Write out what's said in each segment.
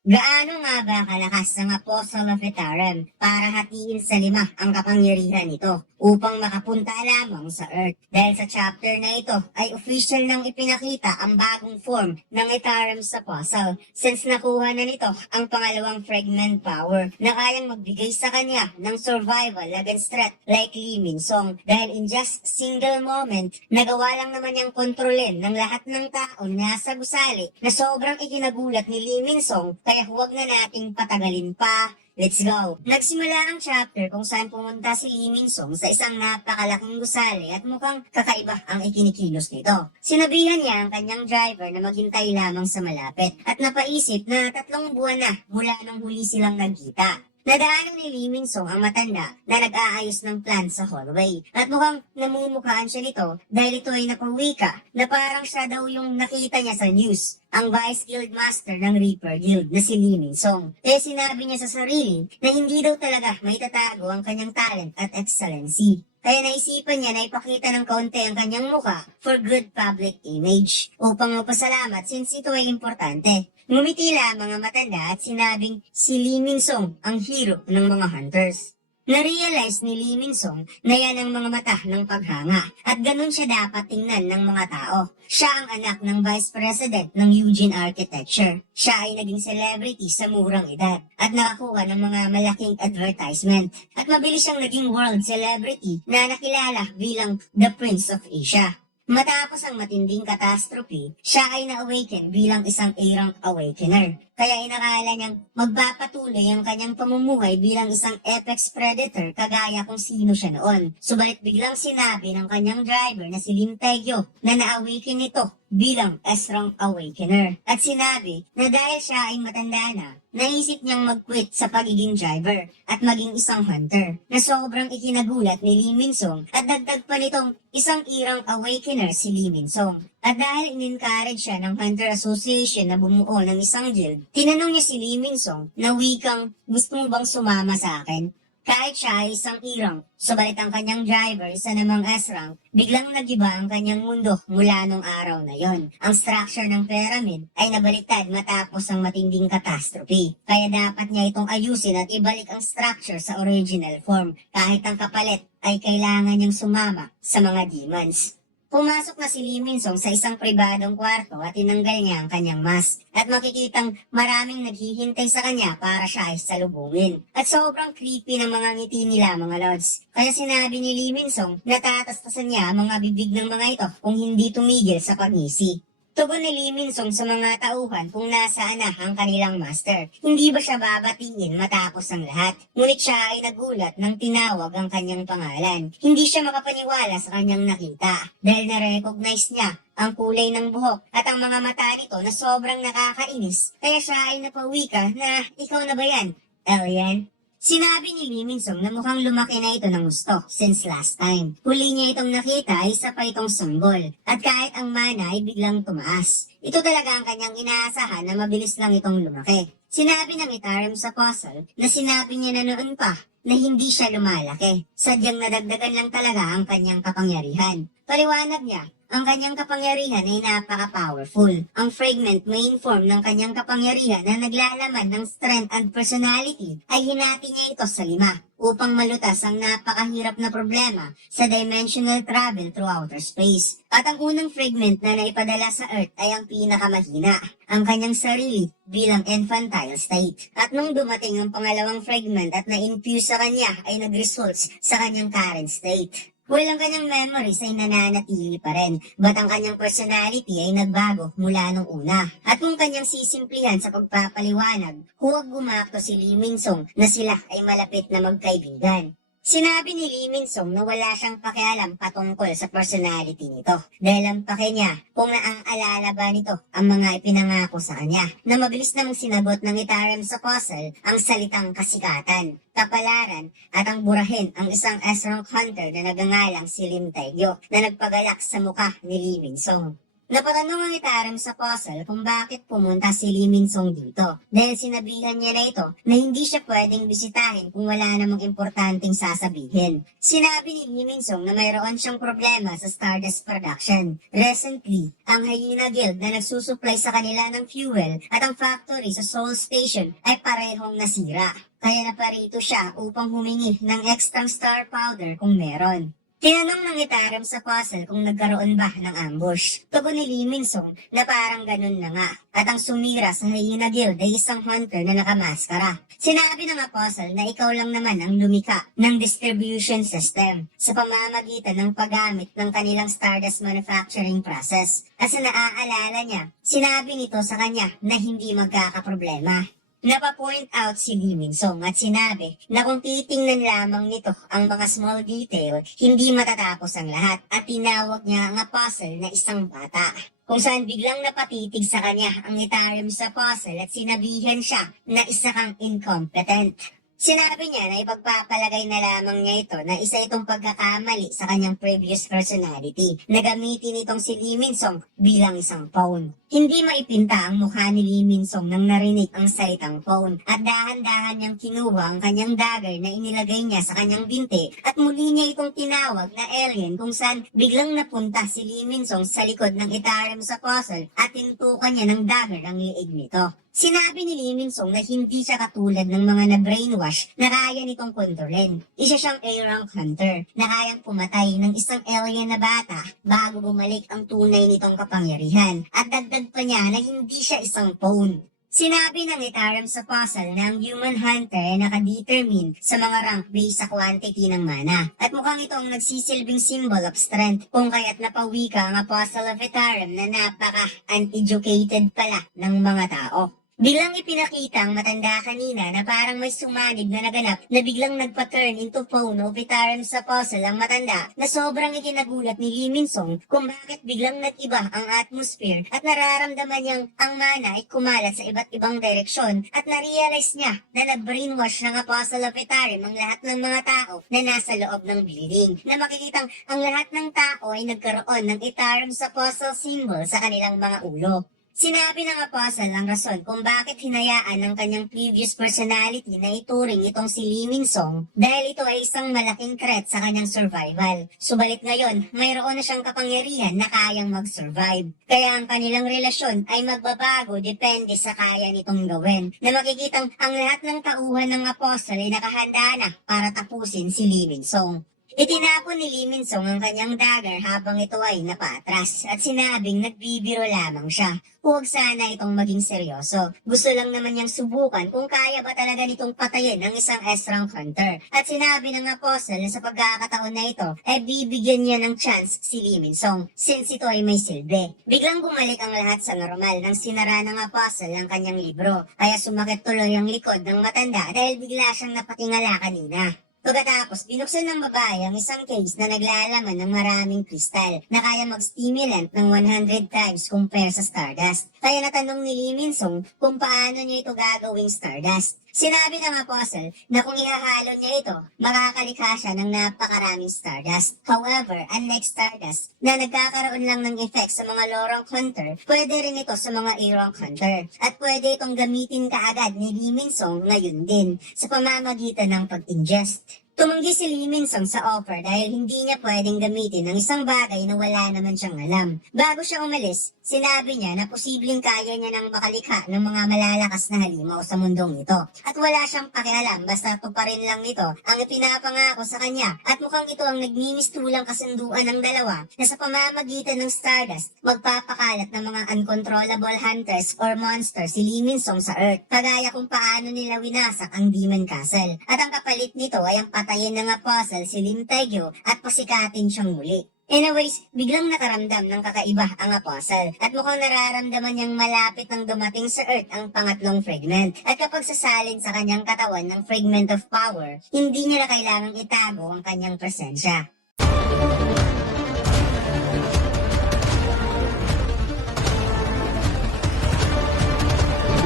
Gaano nga ba kalakas ang Apostle of Etarem para hatiin sa 5 ang kapangyarihan nito upang makapunta lamang sa Earth? Dahil sa chapter na ito ay official nang ipinakita ang bagong form ng Etarem's Apostle since nakuha na nito ang pangalawang fragment power na kayang magbigay sa kanya ng survival against threat like Lee Min-song. Dahil in just single moment, nagawa lang naman niyang kontrolin ng lahat ng tao na nasa gusali na sobrang ikinagulat ni Lee Min-song. Kaya huwag na nating patagalin pa. Let's go! Nagsimula ang chapter kung saan pumunta si Lee Min-song sa isang napakalaking gusali at mukhang kakaiba ang ikinikilos nito. Sinabihan niya ang kanyang driver na maghintay lamang sa malapit at napaisip na 3 buwan na mula nung huli silang nagkita. Nadaanan ni Lee Min-song ang matanda na nag-aayos ng plan sa hallway at mukhang namumukhaan siya nito dahil ito ay napawika na parang siya daw yung nakita niya sa news, ang Vice Guild Master ng Reaper Guild na si Lee Min-song. Kaya sinabi niya sa sarili na hindi daw talaga may tatago ang kanyang talent at excellency. Kaya naisipan niya na ipakita ng kaunti ang kanyang muka for good public image upang mapasalamat since ito ay importante. Ngumiti lamang ang matanda at sinabing si Lee Min-song ang hero ng mga hunters. Na-realize ni Lee Min-song na yan ang mga mata ng paghanga at ganun siya dapat tingnan ng mga tao. Siya ang anak ng Vice President ng Eugene Architecture. Siya ay naging celebrity sa murang edad at nakakuha ng mga malaking advertisement. At mabilis siyang naging world celebrity na nakilala bilang The Prince of Asia. Matapos ang matinding catastrophe, siya ay na-awaken bilang isang A-rank awakener. Kaya inakala niyang magpapatuloy ang kanyang pamumuhay bilang isang apex predator kagaya kung sino siya noon. Subalit biglang sinabi ng kanyang driver na si Lim Taegyo na na-awaken ito bilang S-rank awakener. At sinabi na dahil siya ay matanda na, naisip niyang mag-quit sa pagiging driver at maging isang hunter na sobrang ikinagulat ni Lee Min-song at dagdag pa nitong isang irang awakener si Lee Min-song. At dahil in-encourage siya ng Hunter Association na bumuo ng isang guild, tinanong niya si Lee Min-song na wikang, gusto mo bang sumama sa akin? Kahit siya ay isang irang, subalit ang kanyang driver, isa namang S-rank, biglang nagiba ang kanyang mundo mula nung araw na yon. Ang structure ng pyramid ay nabaliktad matapos ang matinding catastrophe. Kaya dapat niya itong ayusin at ibalik ang structure sa original form, kahit ang kapalit ay kailangan niyang sumama sa mga demons. Pumasok na si Lee Min-song sa isang pribadong kwarto at tinanggal niya ang kanyang mask. At makikitang maraming naghihintay sa kanya para siya ay salubungin. At sobrang creepy ng mga ngiti nila mga lords. Kaya sinabi ni Lee Min-song na tatastasan niya ang mga bibig ng mga ito kung hindi tumigil sa pangisi. Tugon ni Lee Min-song sa mga tauhan kung nasaan na ang kanilang master. Hindi ba siya babatiin matapos ang lahat? Ngunit siya ay nagulat nang tinawag ang kanyang pangalan. Hindi siya makapaniwala sa kanyang nakita dahil na-recognize niya ang kulay ng buhok at ang mga mata nito na sobrang nakakainis. Kaya siya ay napawika na ikaw na ba yan, alien? Sinabi ni Lee Min-song na mukhang lumaki na ito ng gusto since last time. Huli niya itong nakita ay isa pa itong sanggol. At kahit ang mana ay biglang tumaas. Ito talaga ang kanyang inaasahan na mabilis lang itong lumaki. Sinabi ng Etarem's Apostle na sinabi niya na noon pa na hindi siya lumalaki. Sadyang nadagdagan lang talaga ang kanyang kapangyarihan. Paliwanag niya, ang kanyang kapangyarihan ay napaka-powerful. Ang fragment main form ng kanyang kapangyarihan na naglalaman ng strength and personality ay hinati niya ito sa 5 upang malutas ang napakahirap na problema sa dimensional travel through outer space. At ang unang fragment na naipadala sa Earth ay ang pinakamahina, ang kanyang sarili bilang infantile state. At nung dumating ang pangalawang fragment at na-infuse sa kanya ay nag-results sa kanyang current state. Well, ang kanyang memories ay nananatili pa rin, but ang kanyang personality ay nagbago mula nung una. At kung kanyang sisimplihan sa pagpapaliwanag, huwag gumakto si Lee Min-song na sila ay malapit na magkaibigan. Sinabi ni Lee Min-song na wala siyang pakialam patungkol sa personality nito dahil ang pake niya kung naaalala ba nito ang mga ipinangako sa kanya na mabilis namang sinagot ng Etarem's Apostle ang salitang kasikatan, kapalaran at ang burahin ang isang S-rank hunter na nagangalang si Lim Taegyo na nagpagalak sa mukha ni Lee Min-song. Napatanong ang Itaram sa puzzle kung bakit pumunta si Lee Min-sung dito dahil sinabihan niya na ito na hindi siya pwedeng bisitahin kung wala namang importanteng sasabihin. Sinabi ni Lee Min-sung na mayroon siyang problema sa Stardust production. Recently, ang Hyena Guild na nagsusupply sa kanila ng fuel at ang factory sa Seoul Station ay parehong nasira. Kaya naparito siya upang humingi ng extra star powder kung meron. Tinanong ng Itaram sa puzzle kung nagkaroon ba ng ambush. Tugon ni Lee Min-sung na parang ganun na nga. At ang sumira sa Hyena Guild ay isang hunter na nakamaskara. Sinabi ng puzzle na ikaw lang naman ang lumika ng distribution system sa pamamagitan ng paggamit ng kanilang Stardust manufacturing process. At sa naaalala niya, sinabi nito sa kanya na hindi magkakaproblema. Napapoint out si Lee Min-sung at sinabi na kung titingnan lamang nito ang mga small detail, hindi matatapos ang lahat at tinawag niya ang puzzle na isang bata. Kung saan biglang napatitig sa kanya ang Itaram sa puzzle at sinabihan siya na isa kang incompetent. Sinabi niya na ipagpapalagay na lamang niya ito na isa itong pagkakamali sa kanyang previous personality na gamitin itong si Lee Min-sung bilang isang pawn. Hindi maipinta ang mukha ni Lee Min-sung nang narinig ang salitang pawn at dahan-dahan niyang kinuha ang kanyang dagger na inilagay niya sa kanyang binti at muli niya itong tinawag na alien kung saan biglang napunta si Lee Min-sung sa likod ng Itaram sa puzzle at tintukan niya ng dagger ang liig nito. Sinabi ni Lee Min-sung na hindi siya katulad ng mga na-brainwash na kaya nitong kontrolin. Isa siyang A-rank hunter na kayang pumatay ng isang alien na bata bago bumalik ang tunay nitong kapangyarihan. At dagdag pa niya na hindi siya isang pawn. Sinabi ng Itaram sa puzzle na ang human hunter ay nakadetermine sa mga rank based sa quantity ng mana. At mukhang ito ang nagsisilbing symbol of strength kung kaya't napawika ang puzzle of Itaram na napaka-uneducated pala ng mga tao. Biglang ipinakita ang matanda kanina na parang may sumanib na naganap na biglang nagpa-turn into phone of Itaram sa puzzle ang matanda na sobrang ikinagulat ni Lee Min-sung kung bakit biglang nag-iba ang atmosphere at nararamdaman niyang ang mana ay kumalat sa iba't ibang direksyon at na-realize niya na nag-brainwash ng puzzle of Itaram ang lahat ng mga tao na nasa loob ng building na makikitang ang lahat ng tao ay nagkaroon ng Itaram sa puzzle symbol sa kanilang mga ulo. Sinabi ng puzzle ang rason kung bakit hinayaan ng kanyang previous personality na ituring itong si Lee Min-sung dahil ito ay isang malaking threat sa kanyang survival. Subalit ngayon, mayroon na siyang kapangyarihan na kayang mag-survive. Kaya ang kanilang relasyon ay magbabago depende sa kaya nitong gawin. Na makikitang ang lahat ng tauhan ng puzzle ay nakahanda na para tapusin si Lee Min-sung. Itinapon ni Lee Min-sung ang kanyang dagger habang ito ay napatras at sinabing nagbibiro lamang siya. Huwag sana itong maging seryoso. Gusto lang naman niyang subukan kung kaya ba talaga nitong patayin ang isang S-rank hunter. At sinabi ng apostle na sa pagkakataon na ito ay bibigyan niya ng chance si Lee Min-sung since ito ay may silbi. Biglang bumalik ang lahat sa normal nang sinara ng apostle ang kanyang libro. Kaya sumakit tuloy ang likod ng matanda dahil bigla siyang napatingala kanina. Pagkatapos, binuksan ng babae ang isang case na naglalaman ng maraming kristal na kaya mag-stimulant ng 100 times compare sa Stardust. Kaya natanong ni Lee Min-sung kung paano niya ito gagawing Stardust. Sinabi ng apostle na kung ihahalo niya ito, makakalikha siya ng napakaraming Stardust. However, unlike Stardust, na nagkakaroon lang ng effect sa mga low-rank hunter, pwede rin ito sa mga A-rank hunter. At pwede itong gamitin kaagad ni Lee Min-sung ngayon din sa pamamagitan ng pag-ingest. Tumanggi si Lee Min-sung sa offer dahil hindi niya pwedeng gamitin ang isang bagay na wala naman siyang alam. Bago siya umalis, sinabi niya na posibleng kaya niya nang makalikha ng mga malalakas na halimaw sa mundong ito. At wala siyang pakialam basta tuparin lang nito ang ipinapangako sa kanya. At mukhang ito ang nagmimistulang kasunduan ng dalawa na sa pamamagitan ng Stardust, magpapakalat ng mga uncontrollable hunters or monsters si Lee Min-sung sa Earth. Kagaya kung paano nila winasak ang Demon Castle. At ang kapalit nito ay ang patayin ng apostle si Lim Taegyo at pasikatin siyang muli. Anyways, biglang nakaramdam ng kakaiba ang apostle at mukhang nararamdaman niyang malapit nang dumating sa Earth ang pangatlong fragment. At kapag sasalin sa kanyang katawan ng fragment of power, hindi niya na kailangang itago ang kanyang presensya.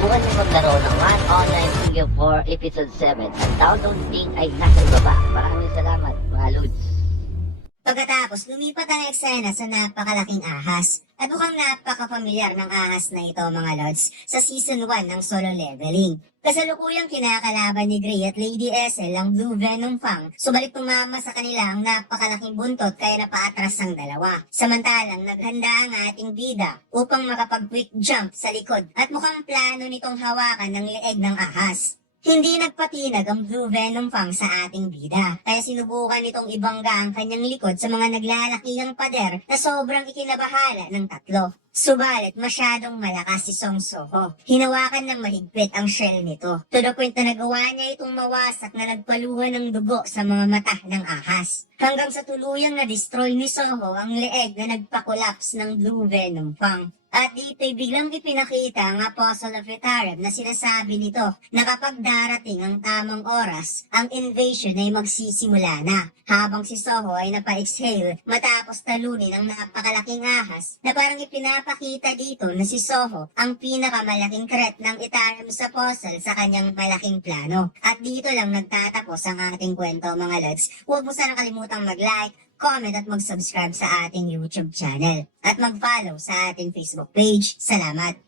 Subukan niyo maglaro ng One Online Studio 4 Episode 7. Ang download link ay nasa ibaba. Maraming salamat mga Lods. Pagkatapos, lumipat ang eksena sa napakalaking ahas. At mukhang napaka-familiar ng ahas na ito mga lods sa season 1 ng solo leveling. Kasalukuyang kinakalaban ni Gray at Lady Essel ang Blue Venom Fang, subalit tumama sa kanila ang napakalaking buntot kaya napaatras ang dalawa. Samantalang naghanda ang ating bida upang makapag-quick jump sa likod at mukhang plano nitong hawakan ng leeg ng ahas. Hindi nagpatinag ang Blue Venom Fang sa ating bida, kaya sinubukan nitong ibangga ang kanyang likod sa mga naglalakihang pader na sobrang ikinabahala ng tatlo. Subalit masyadong malakas si Song Soho. Hinawakan ng mahigpit ang shell nito, to the point na nagawa niya itong mawasak na nagpaluhan ng dugo sa mga mata ng ahas. Hanggang sa tuluyang na-destroy ni Soho ang leeg na nagpa-collapse ng Blue Venom Fang. At dito'y biglang ipinakita ang Apostle of Retarem na sinasabi nito na kapag darating ang tamang oras, ang invasion ay magsisimula na. Habang si Soho ay napa-exhale matapos talunin ang napakalaking ahas na parang ipinapakita dito na si Soho ang pinakamalaking threat ng Itarems Apostle sa kanyang malaking plano. At dito lang nagtatapos ang ating kwento mga lods. Huwag mo sana kalimutang mag-like, comment at mag-subscribe sa ating YouTube channel at mag-follow sa ating Facebook page. Salamat!